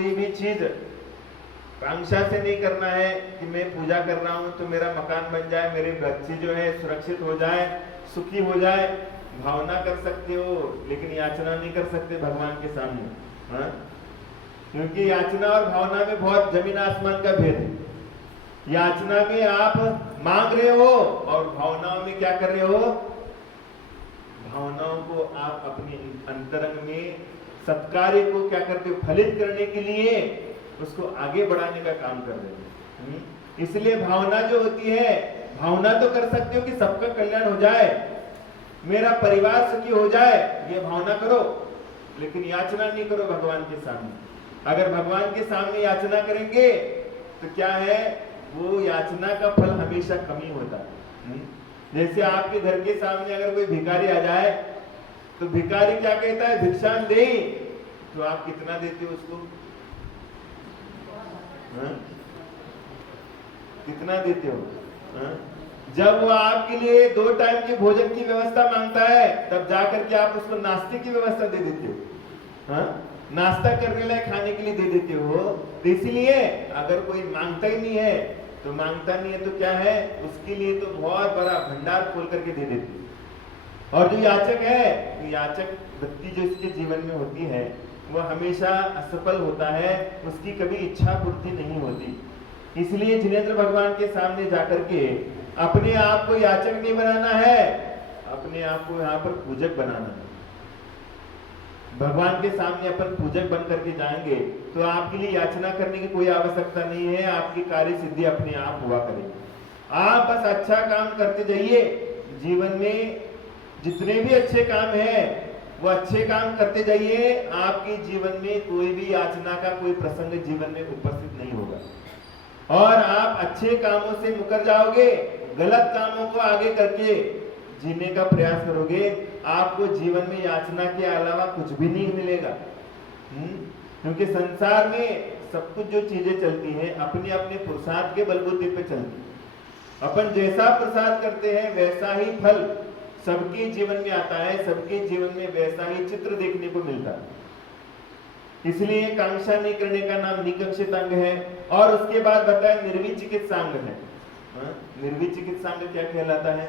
कोई भी चीज कांक्षा से नहीं करना है कि मैं पूजा कर रहा हूं तो मेरा मकान बन जाए, मेरे बच्चे जो है सुरक्षित हो जाए, सुखी हो जाए। भावना कर सकते हो लेकिन याचना नहीं कर सकते भगवान के सामने। हाँ? क्योंकि याचना और भावना में बहुत जमीन आसमान का भेद है। याचना में आप मांग रहे हो और भावनाओं में क्या कर रहे हो? भावनाओं को आप अपने अंतरंग में सत्कार्य को क्या करते हो? फलित करने के लिए उसको आगे बढ़ाने का काम कर रहे हो। इसलिए भावना जो होती है, भावना तो कर सकते हो कि सबका कल्याण हो जाए, मेरा परिवार सुखी हो जाए, ये भावना करो, लेकिन याचना नहीं करो भगवान के सामने। अगर भगवान के सामने याचना करेंगे तो क्या है, वो याचना का फल हमेशा कमी होता है। जैसे आपके घर के सामने अगर कोई भिखारी आ जाए तो भिखारी क्या कहता है? भिक्षान दे। तो आप कितना देते हो उसको? हाँ? कितना देते हो? हाँ? जब वो आपके लिए 2 टाइम के भोजन की व्यवस्था मांगता है तब जाकर के आप उसको नाश्ते की व्यवस्था दे देते हो। हाँ? नाश्ता करने लायक खाने के लिए दे देते हो। तो इसलिए अगर कोई मांगता ही नहीं है तो मांगता नहीं है तो क्या है, उसके लिए तो बहुत बड़ा भंडार खोल करके दे देते हो। और जो याचक है, तो याचक वृत्ति जो इसके जीवन में होती है वो हमेशा असफल होता है, उसकी कभी इच्छा पूर्ति नहीं होती। इसलिए जिनेंद्र भगवान के सामने जाकर के अपने आप को याचक नहीं बनाना है, अपने आप को यहाँ पर पूजक बनाना है। भगवान के सामने अपन पूजक बन करके जाएंगे तो आपके लिए याचना करने की कोई आवश्यकता नहीं है, आपकी कार्य सिद्धि अपने आप हुआ करेगी। आप बस अच्छा काम करते जाइए। जीवन में जितने भी अच्छे काम हैं वो अच्छे काम करते जाइए, आपके जीवन में कोई भी याचना का कोई प्रसंग जीवन में उपस्थित नहीं होगा और आप अच्छे कामों से मुकर जाओगे। गलत कामों को आगे करके जीने का प्रयास करोगे, आपको जीवन में याचना के अलावा कुछ भी नहीं मिलेगा। क्योंकि संसार में सब कुछ जो चीजें चलती हैं अपने अपने पुरुषार्थ के बलबूते पे चलती है। अपन जैसा पुरुषार्थ करते हैं वैसा ही फल सबके जीवन में आता है, सबके जीवन में वैसा ही चित्र देखने को मिलता है। इसलिए कांक्षा नहीं करने का नाम निकंक्षितांग है। और उसके बाद बताया निर्विचिकित्सांग है। निर्विचिकित्सांग क्या कहलाता है?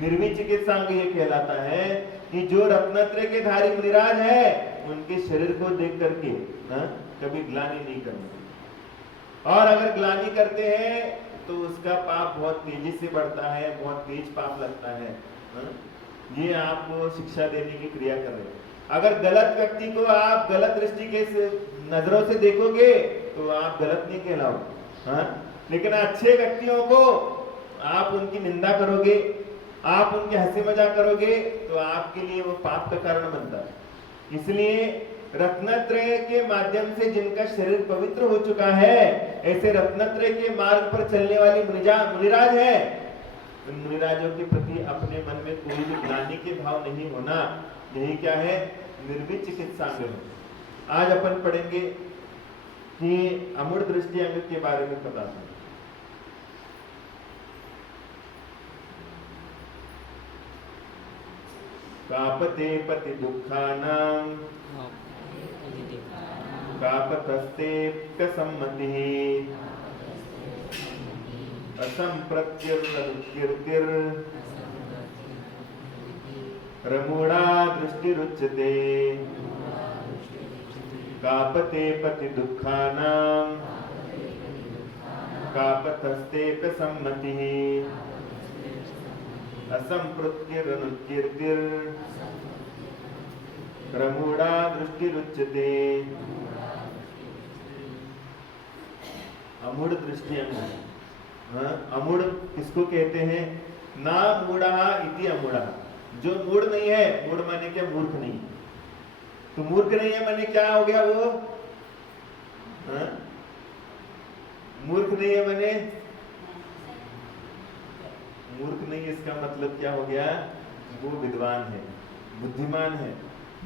निर्विचिकित्सांग ये कहलाता है कि जो रत्नत्रय के धारी मुनिराज है उनके शरीर को देख करके कभी ग्लानि नहीं करना। और अगर ग्लानि करते हैं तो उसका पाप बहुत तेजी से बढ़ता है, बहुत तेज पाप लगता है। ये आपको शिक्षा देने की क्रिया कर रहे हैं। अगर गलत व्यक्ति को आप गलत दृष्टि के नजरों से देखोगे तो आप गलत नहीं कहलाओगे। लेकिन अच्छे व्यक्तियों को आप उनकी निंदा करोगे, आप उनके हंसी मजाक करोगे तो आपके लिए वो पाप का कारण बनता है। इसलिए रत्नत्रय के माध्यम से जिनका शरीर पवित्र हो चुका है, ऐसे रत्नत्रय के मार्ग पर चलने वाली मुनिराज है, उन मुनिराजों के प्रति अपने मन में कोई भी ग्लानि के भाव नहीं होना, यही क्या है? निर्विचिकित्सांग है। आज अपन पढ़ेंगे कि अमूढ़ दृष्टि अंग के बारे में पता था। कापते पति दुखानां कापतस्ते कसम्मतिः असंप्रत्यर्कीर्तिर रमूढ़ा दृष्टिरुच्यते। कापते पति दुखानां कापतस्ते कसम्मतिः असंप्रत्यर्कीर्तिर रमूढ़ा दृष्टिरुच्यते। अमूढ़ दृष्टि अंग। अमूढ़ किसको कहते हैं? ना मूढ़ा इति अमूढ़ा। जो मूढ़ नहीं है, मूढ़ माने क्या? मूर्ख नहीं। तो मूर्ख नहीं है माने क्या हो गया वो? मूर्ख नहीं है माने मूर्ख नहीं, इसका मतलब क्या हो गया? वो विद्वान है, बुद्धिमान है,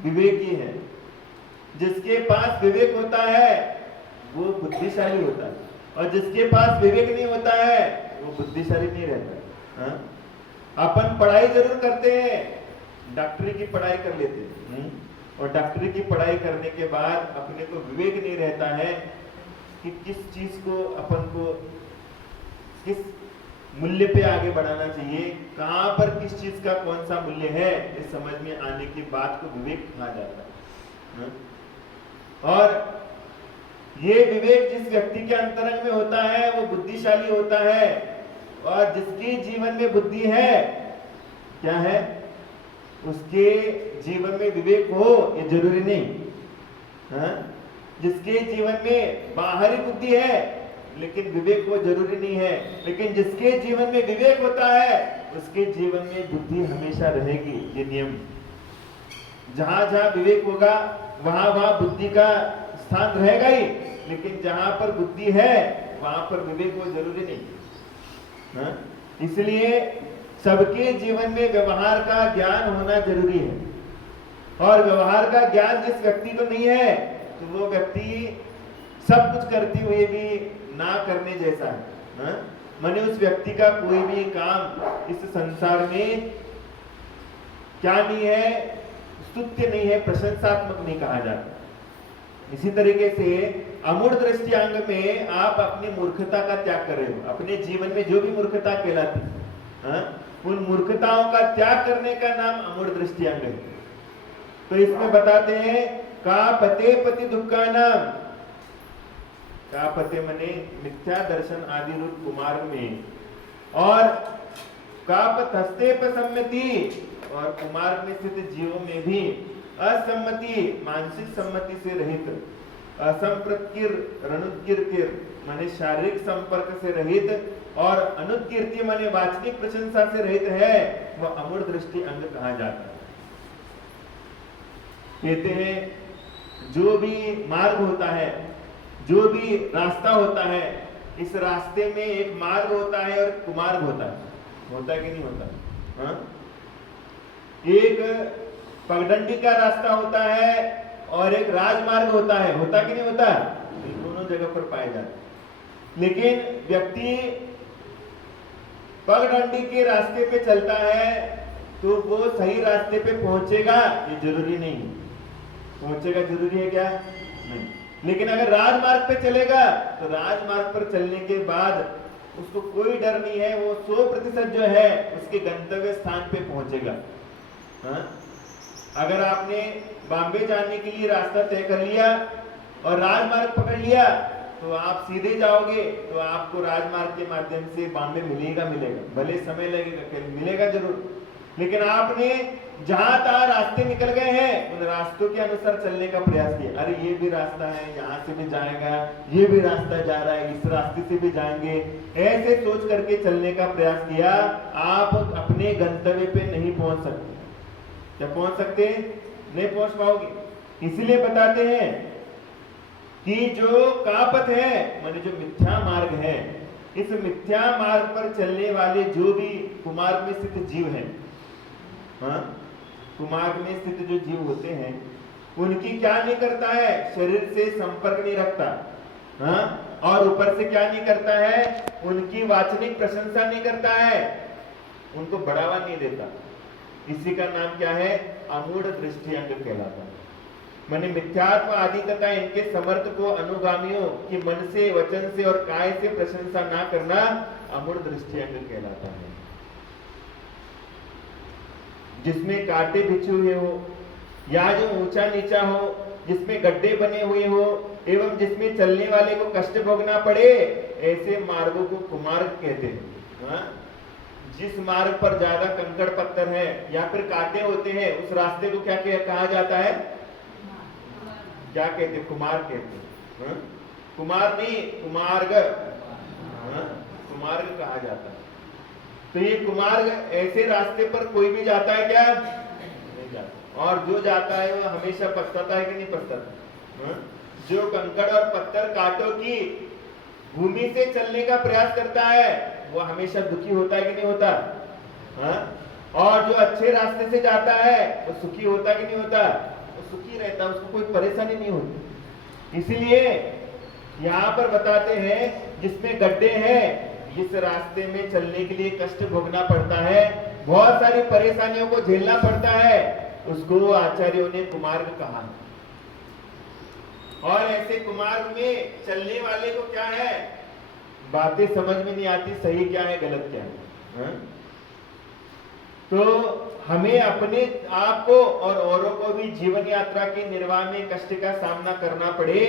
विवेकी है। जिसके पास विवेक होता है वो बुद्धिशाली होता है, और जिसके पास विवेक नहीं होता है वो बुद्धिशाली नहीं रहता है। अपन पढ़ाई जरूर करते हैं, डॉक्टरी की पढ़ाई कर लेते हैं, और डॉक्टरी की पढ़ाई करने के बाद अपने को विवेक नहीं रहता है कि किस चीज को अपन को किस मूल्य पे आगे बढ़ाना चाहिए, कहां पर किस चीज का कौन सा मूल्य है, इस समझ में आने की बात को विवेक कहा जाता है। और ये विवेक जिस व्यक्ति के अंतरंग में होता है वो बुद्धिशाली होता है, और जिसके जीवन में बुद्धि है, क्या है, उसके जीवन में विवेक हो ये जरूरी नहीं। जिसके जीवन में बाहरी बुद्धि है लेकिन विवेक वो जरूरी नहीं है, लेकिन जिसके जीवन में विवेक होता है उसके जीवन में बुद्धि हमेशा रहेगी। ये नियम, जहां जहां विवेक होगा वहां वहां बुद्धि का स्थान रहेगा ही, लेकिन जहां पर बुद्धि है वहां पर विवेक वो जरूरी नहीं। इसलिए सबके जीवन में व्यवहार का ज्ञान होना जरूरी है, और व्यवहार का ज्ञान जिस व्यक्ति को नहीं है तो वो व्यक्ति सब कुछ करते हुए भी ना करने जैसा है। माने उस व्यक्ति का कोई भी काम इस संसार में क्या नहीं है, स्तुत्य नहीं है, प्रशंसात्मक नहीं कहा जाता। इसी तरीके से अमूढ़ दृष्टियांग में आप अपनी मूर्खता का त्याग कर रहे हो। अपने जीवन में जो भी मूर्खता कहलाती है, उन मूर्खताओं का त्याग करने का नाम अमूढ़ दृष्टियांग है। तो इसमें बताते हैं का पते पति दुखा नाम, का पते मने मिथ्या दर्शन आदि रूप कुमार्ग में, और का पथ हस्ते सम्मति, और कुमार्ग में स्थित जीवों में भी असम्मति मानसिक सम्मति से रहित, असंप्रत्किर रणुत्कीर्तिर माने शारीरिक संपर्क से रहित, और अनुत्कीर्ति माने वाचनिक प्रशंसा से रहित है, वह अमूढ़ दृष्टि अंग कहा जाता है। कहते हैं जो भी मार्ग होता है, जो भी रास्ता होता है, इस रास्ते में एक मार्ग होता है और कुमार्ग होता है कि नहीं होता? एक पगडंडी का रास्ता होता है और एक राजमार्ग होता कि नहीं होता? दोनों जगह पर पाए जाते हैं। लेकिन व्यक्ति पगडंडी के रास्ते पे चलता है तो वो सही रास्ते पे पहुंचेगा ये जरूरी नहीं। पहुंचेगा जरूरी है क्या? नहीं। लेकिन अगर राजमार्ग पे चलेगा तो राजमार्ग पर चलने के बाद उसको कोई डर नहीं है, वो 100% जो है उसके गंतव्य स्थान पे पहुंचेगा। अगर आपने बॉम्बे जाने के लिए रास्ता तय कर लिया और राजमार्ग पकड़ लिया तो आप सीधे जाओगे तो आपको राजमार्ग के माध्यम से बॉम्बे मिलेगा, भले समय लगेगा, मिलेगा जरूर। लेकिन आपने जहां तहां रास्ते निकल गए हैं, उन रास्तों के अनुसार चलने का प्रयास किया। अरे ये भी रास्ता है, यहाँ से भी जाएगा, ये भी रास्ता जा रहा है, इस रास्ते से भी जाएंगे, ऐसे सोच करके चलने का प्रयास किया, आप अपने गंतव्य पे नहीं पहुंच सकते। क्या पहुंच सकते? नहीं पहुंच पाओगे। इसलिए बताते हैं कि जो कापथ है माने जो मिथ्या मार्ग है, इस मिथ्या मार्ग पर चलने वाले जो भी कुमार्ग में स्थित जीव हैं, कुमार्ग में स्थित जो जीव होते हैं उनकी क्या नहीं करता है? शरीर से संपर्क नहीं रखता, और ऊपर से क्या नहीं करता है? उनकी वाचनिक प्रशंसा नहीं करता है, उनको बढ़ावा नहीं देता। इसी का नाम क्या है? अमूढ़ दृष्टि अंग कहलाता है। माने मिथ्यात्व आदि तथा इनके समर्थ को अनुगामियों की मन से, वचन से और काय से प्रशंसा ना करना अमूढ़ दृष्टि अंग कहलाता है। जिसमें कांटे बिछे हुए हो, या जो ऊंचा नीचा हो, जिसमें गड्ढे बने हुए हो, एवं जिसमें चलने वाले को कष्ट भोगना पड़े, ऐसे मार्गों को कुमार्ग कहते हैं। जिस मार्ग पर ज्यादा कंकड़ पत्थर है या फिर कांटे होते हैं, उस रास्ते को क्या कहा जाता है? क्या कहते हैं? कुमार्ग कहते हैं। कुमार नहीं, कुमार्ग, कुमार्ग कहा जाता है। तो ये कुमार्ग ऐसे रास्ते पर कोई भी जाता है क्या? नहीं जाता। और जो जाता है वो हमेशा पछताता है कि नहीं पछताता? जो कंकड़ और पत्थर कांटों की भूमि से चलने का प्रयास करता है वो हमेशा दुखी होता है कि नहीं होता? और जो अच्छे रास्ते से जाता है वो सुखी होता कि नहीं होता? वो सुखी रहता, उसको कोई परेशानी नहीं होती। इसीलिए यहाँ पर बताते हैं जिसमें गड्ढे हैं, जिस रास्ते में चलने के लिए कष्ट भोगना पड़ता है, बहुत सारी परेशानियों को झेलना पड़ता है, उसको आचार्यों ने कुमार्ग कहा। और ऐसे कुमार्ग में चलने वाले को क्या है, बातें समझ में नहीं आती, सही क्या है गलत क्या है। तो हमें अपने आप को और औरों को भी जीवन यात्रा के निर्वाह में कष्ट का सामना करना पड़े,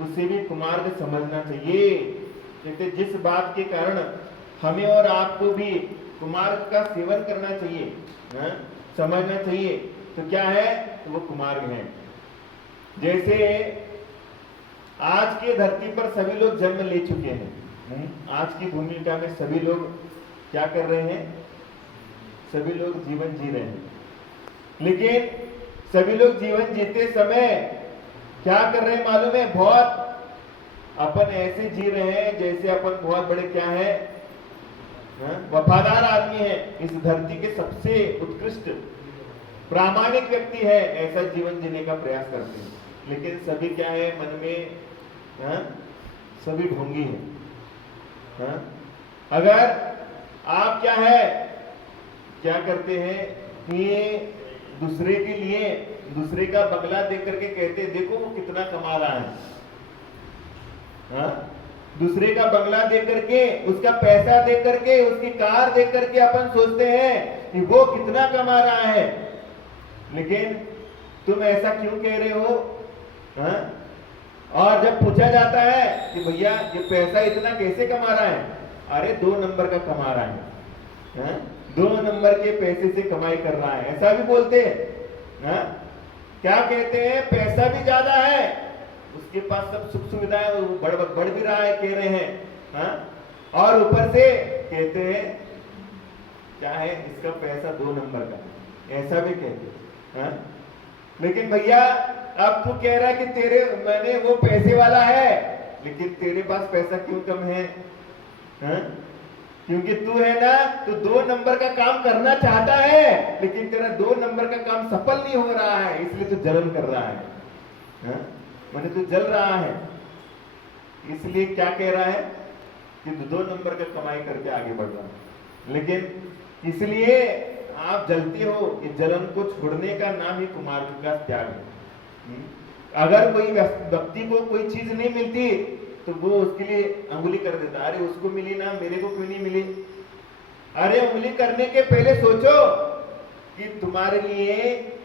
उसे भी कुमार्ग समझना चाहिए। जैसे जिस बात के कारण हमें और आपको भी कुमार्ग का सेवन करना चाहिए, समझना चाहिए, तो क्या है, तो वो कुमार्ग है। जैसे आज के धरती पर सभी लोग जन्म ले चुके हैं, आज की भूमिका में सभी लोग क्या कर रहे हैं, सभी लोग जीवन जी रहे हैं। लेकिन सभी लोग जीवन जीते समय क्या कर रहे हैं मालूम है, बहुत अपन ऐसे जी रहे हैं जैसे अपन बहुत बड़े क्या है, वफादार आदमी है, इस धरती के सबसे उत्कृष्ट प्रामाणिक व्यक्ति है, ऐसा जीवन जीने का प्रयास करते हैं। लेकिन सभी क्या है, मन में सभी ढोंगी है। अगर आप क्या है, क्या करते हैं कि दूसरे के लिए दूसरे का बंगला देख करके कहते हैं देखो वो कितना कमा रहा है, दूसरे का बंगला देख करके, उसका पैसा देख करके, उसकी कार देख करके अपन सोचते हैं कि वो कितना कमा रहा है। लेकिन तुम ऐसा क्यों कह रहे हो, और जब पूछा जाता है कि भैया ये पैसा इतना कैसे कमा रहा है, अरे 2 नंबर का कमा रहा है, 2 नंबर के पैसे से कमाई कर रहा है, ऐसा भी बोलते हैं। क्या कहते हैं, पैसा भी ज्यादा है, उसके पास सब सुख सुविधाएं, बढ़ भी रहा है, कह रहे हैं, और ऊपर से कहते हैं क्या है, इसका पैसा 2 नंबर का, ऐसा भी कहते हैं। लेकिन भैया अब तू कह रहा है कि मैंने वो पैसे वाला है, लेकिन तेरे पास पैसा क्यों कम है, क्योंकि तू है ना, तू 2 नंबर का काम करना चाहता है, लेकिन तेरा 2 नंबर का काम सफल नहीं हो रहा है, इसलिए तू जलन कर रहा है, माने तू जल रहा है, इसलिए क्या कह रहा है कि तू 2 नंबर का कमाई करके आगे बढ़ रहा है। लेकिन इसलिए आप जलते हो, कि जलन को छोड़ने का नाम ही कुमार्ग का त्याग है। अगर कोई व्यक्ति को कोई चीज नहीं मिलती तो वो उसके लिए अंगुली कर देता, अरे उसको मिली ना, मेरे को क्यों नहीं मिली। अरे उंगली करने के पहले सोचो कि तुम्हारे लिए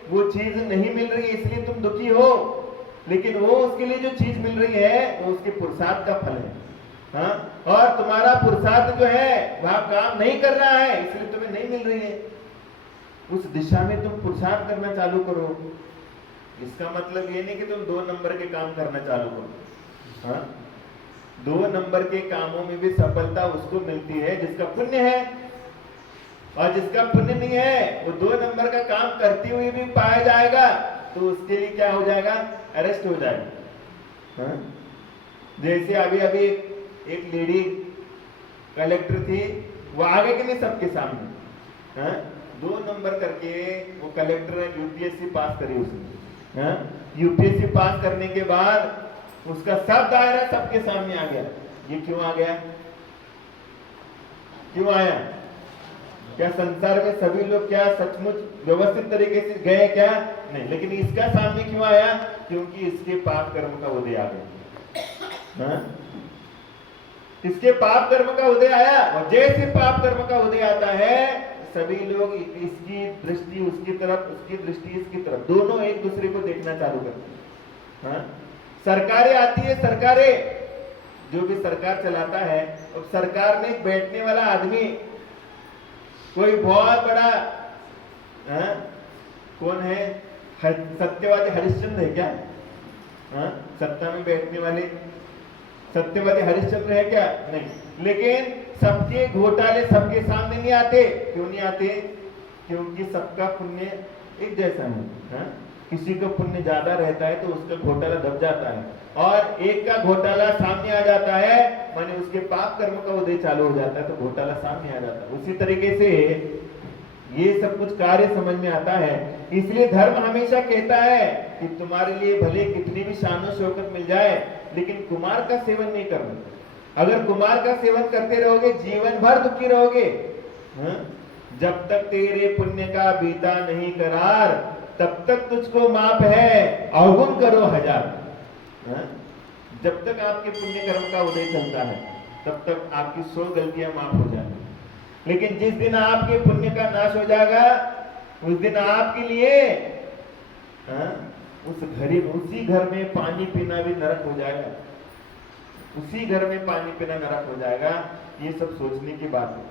वो चीज नहीं मिल रही इसलिए तुम दुखी हो, लेकिन वो उसके लिए जो चीज मिल रही है वो उसके पुरुषार्थ का फल है। और तुम्हारा पुरुषार्थ जो है वह काम नहीं कर रहा है, इसलिए तुम्हें नहीं मिल रही है। उस दिशा में तुम पुरुषार्थ करना चालू करो। इसका मतलब ये नहीं कि तुम 2 नंबर के काम करना चालू करो। 2 नंबर के कामों में भी सफलता उसको मिलती है जिसका पुण्य है, और जिसका पुण्य नहीं है वो 2 नंबर का काम करते हुए भी पाया जाएगा तो उसके लिए क्या हो जाएगा, अरेस्ट हो जाएगा। जैसे अभी अभी एक लेडी कलेक्टर थी, वो आ गई कि नहीं सबके सामने, 2 नंबर करके वो कलेक्टर यूपीएससी पास करी उसने। यूपीएससी पास करने के बाद उसका सब दायरा सबके सामने आ गया। ये क्यों आ गया, क्यों आया? क्या संसार में सभी लोग क्या सचमुच व्यवस्थित तरीके से गए क्या? नहीं। लेकिन इसका सामने क्यों आया? क्योंकि इसके पाप कर्म का उदय आ गया। इसके पाप कर्म का उदय आया, और जैसे पाप कर्म का उदय आता है सभी लोग इसकी दृष्टि उसकी तरफ, उसकी दृष्टि इसकी तरफ, दोनों एक दूसरे को देखना चालू करते हैं। सरकारें आती है, सरकारें जो भी सरकार चलाता है, अब सरकार में बैठने वाला आदमी कोई बहुत बड़ा कौन है, सत्यवादी हरिश्चंद्र है क्या? सत्ता में बैठने वाले सत्यवादी हरिश्चंद्र है क्या? नहीं। लेकिन सबके घोटाले सबके सामने नहीं आते। क्यों नहीं आते? क्योंकि सबका पुण्य एक जैसा है। किसी का पुण्य ज्यादा रहता है तो उसका घोटाला दब जाता है, और एक का घोटाला सामने आ जाता है माने उसके पाप कर्म का उदय चालू हो जाता है तो घोटाला सामने आ जाता है। उसी तरीके से ये सब कुछ कार्य समझ में आता है। इसलिए धर्म हमेशा कहता है कि तुम्हारे लिए भले कितनी भी शान और शौकत मिल जाए, लेकिन कुमार का सेवन नहीं करना। अगर कुमार का सेवन करते रहोगे जीवन भर दुखी रहोगे। जब तक तेरे पुण्य का बीता नहीं करार, तब तक तुझको माफ है, अवगुण करो 1000। जब तक आपके पुण्य कर्म का उदय चलता है तब तक आपकी 100 गलतियां माफ हो जाएंगी, लेकिन जिस दिन आपके पुण्य का नाश हो जाएगा उस दिन आपके लिए उसी घर में पानी पीना भी नरक हो जाएगा, उसी घर में पानी पीना नरक हो जाएगा। ये सब सोचने की बात है।